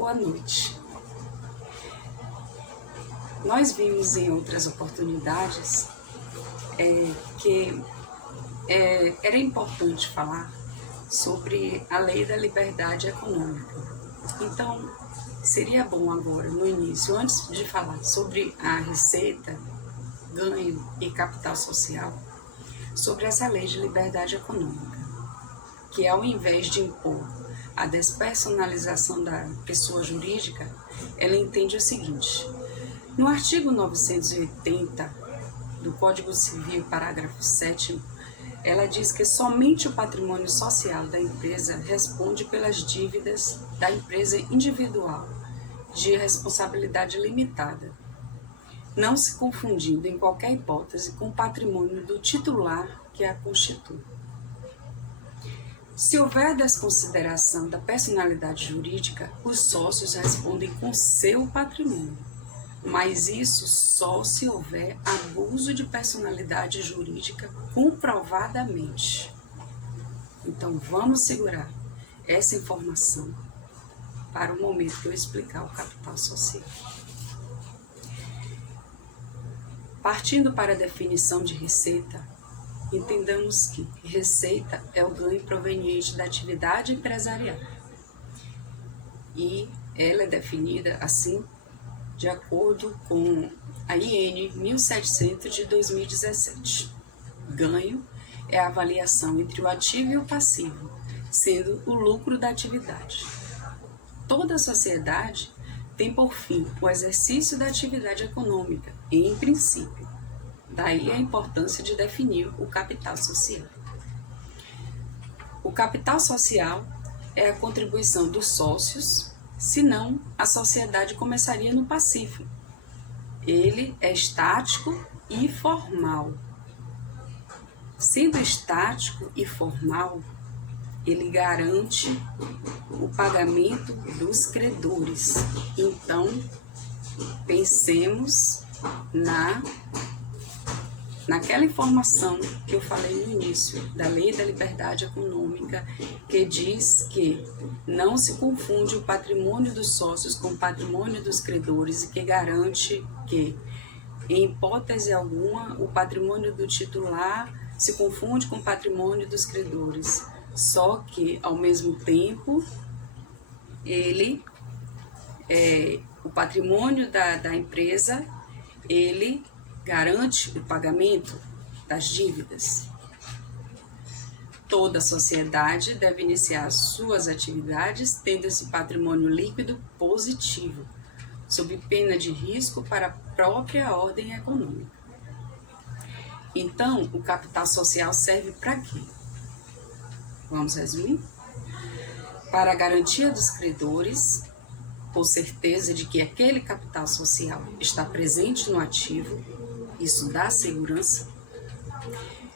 Boa noite. Nós vimos em outras oportunidades que era importante falar sobre a lei da liberdade econômica. Então, seria bom agora, no início, antes de falar sobre a receita, ganho e capital social, sobre essa lei de liberdade econômica, que ao invés de impor a despersonalização da pessoa jurídica, ela entende o seguinte: no artigo 980 do Código Civil, parágrafo 7º, ela diz que somente o patrimônio social da empresa responde pelas dívidas da empresa individual de responsabilidade limitada, não se confundindo em qualquer hipótese com o patrimônio do titular que a constitui. Se houver desconsideração da personalidade jurídica, os sócios respondem com seu patrimônio, mas isso só se houver abuso de personalidade jurídica comprovadamente. Então, vamos segurar essa informação para o momento que eu explicar o capital social. Partindo para a definição de receita, entendamos que receita é o ganho proveniente da atividade empresarial e ela é definida assim de acordo com a IN 1700 de 2017. Ganho é a avaliação entre o ativo e o passivo, sendo o lucro da atividade. Toda sociedade tem por fim o exercício da atividade econômica, em princípio. Daí a importância de definir o capital social. O capital social é a contribuição dos sócios, senão a sociedade começaria no passivo. Ele é estático e formal. Sendo estático e formal, ele garante o pagamento dos credores. Então, pensemos naquela informação que eu falei no início, da lei da liberdade econômica, que diz que não se confunde o patrimônio dos sócios com o patrimônio dos credores e que garante que, em hipótese alguma, o patrimônio do titular se confunde com o patrimônio dos credores. Só que, ao mesmo tempo, o patrimônio da empresa, ele garante o pagamento das dívidas. Toda sociedade deve iniciar suas atividades tendo esse patrimônio líquido positivo, sob pena de risco para a própria ordem econômica. Então, o capital social serve para quê? Vamos resumir? Para a garantia dos credores, por certeza de que aquele capital social está presente no ativo, isso dá segurança.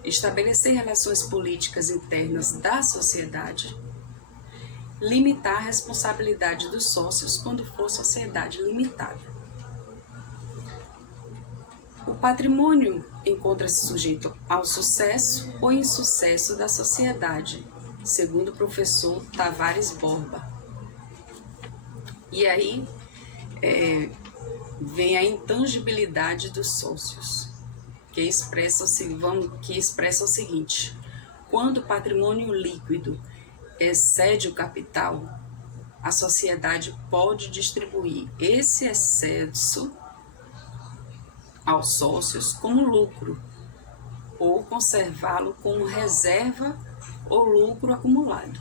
Estabelecer relações políticas internas da sociedade. Limitar a responsabilidade dos sócios quando for sociedade limitada. O patrimônio encontra-se sujeito ao sucesso ou insucesso da sociedade, segundo o professor Tavares Borba. E aí vem a intangibilidade dos sócios, que expressa o seguinte: quando o patrimônio líquido excede o capital, a sociedade pode distribuir esse excesso aos sócios como lucro, ou conservá-lo como reserva ou lucro acumulado.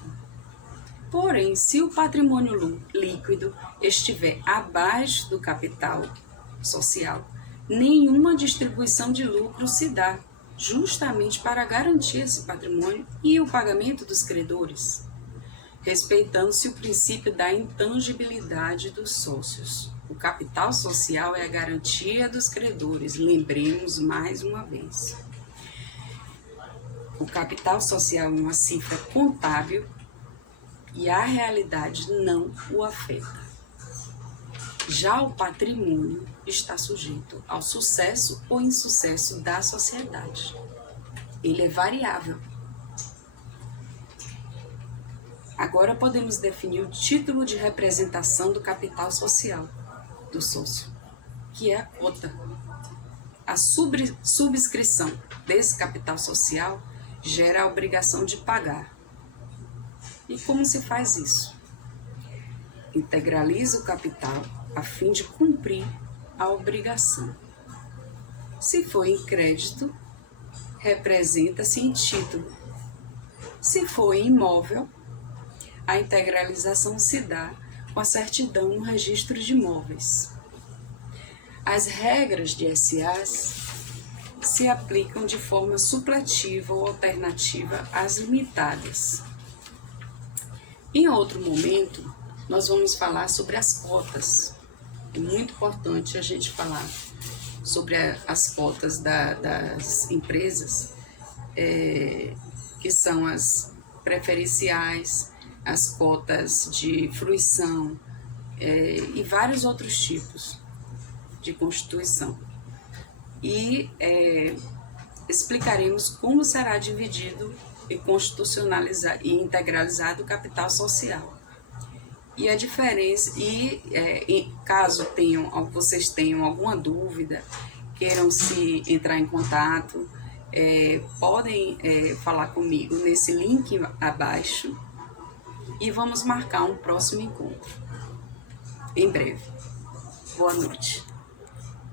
Porém, se o patrimônio líquido estiver abaixo do capital social, nenhuma distribuição de lucro se dá, justamente para garantir esse patrimônio e o pagamento dos credores, respeitando-se o princípio da intangibilidade dos sócios. O capital social é a garantia dos credores, lembremos mais uma vez. O capital social é uma cifra contábil e a realidade não o afeta. Já o patrimônio está sujeito ao sucesso ou insucesso da sociedade. Ele é variável. Agora podemos definir o título de representação do capital social do sócio, que é a cota. A subscrição desse capital social gera a obrigação de pagar. E como se faz isso? Integraliza o capital a fim de cumprir a obrigação. Se for em crédito, representa-se em título. Se for em imóvel, a integralização se dá com a certidão no registro de imóveis. As regras de SAs se aplicam de forma supletiva ou alternativa às limitadas. Em outro momento, nós vamos falar sobre as cotas. É muito importante a gente falar sobre as cotas das empresas, que são as preferenciais, as cotas de fruição e vários outros tipos de constituição. E explicaremos como será dividido e constitucionalizado e integralizado o capital social. E a diferença, caso vocês tenham alguma dúvida, queiram se entrar em contato, podem falar comigo nesse link abaixo e vamos marcar um próximo encontro em breve. Boa noite.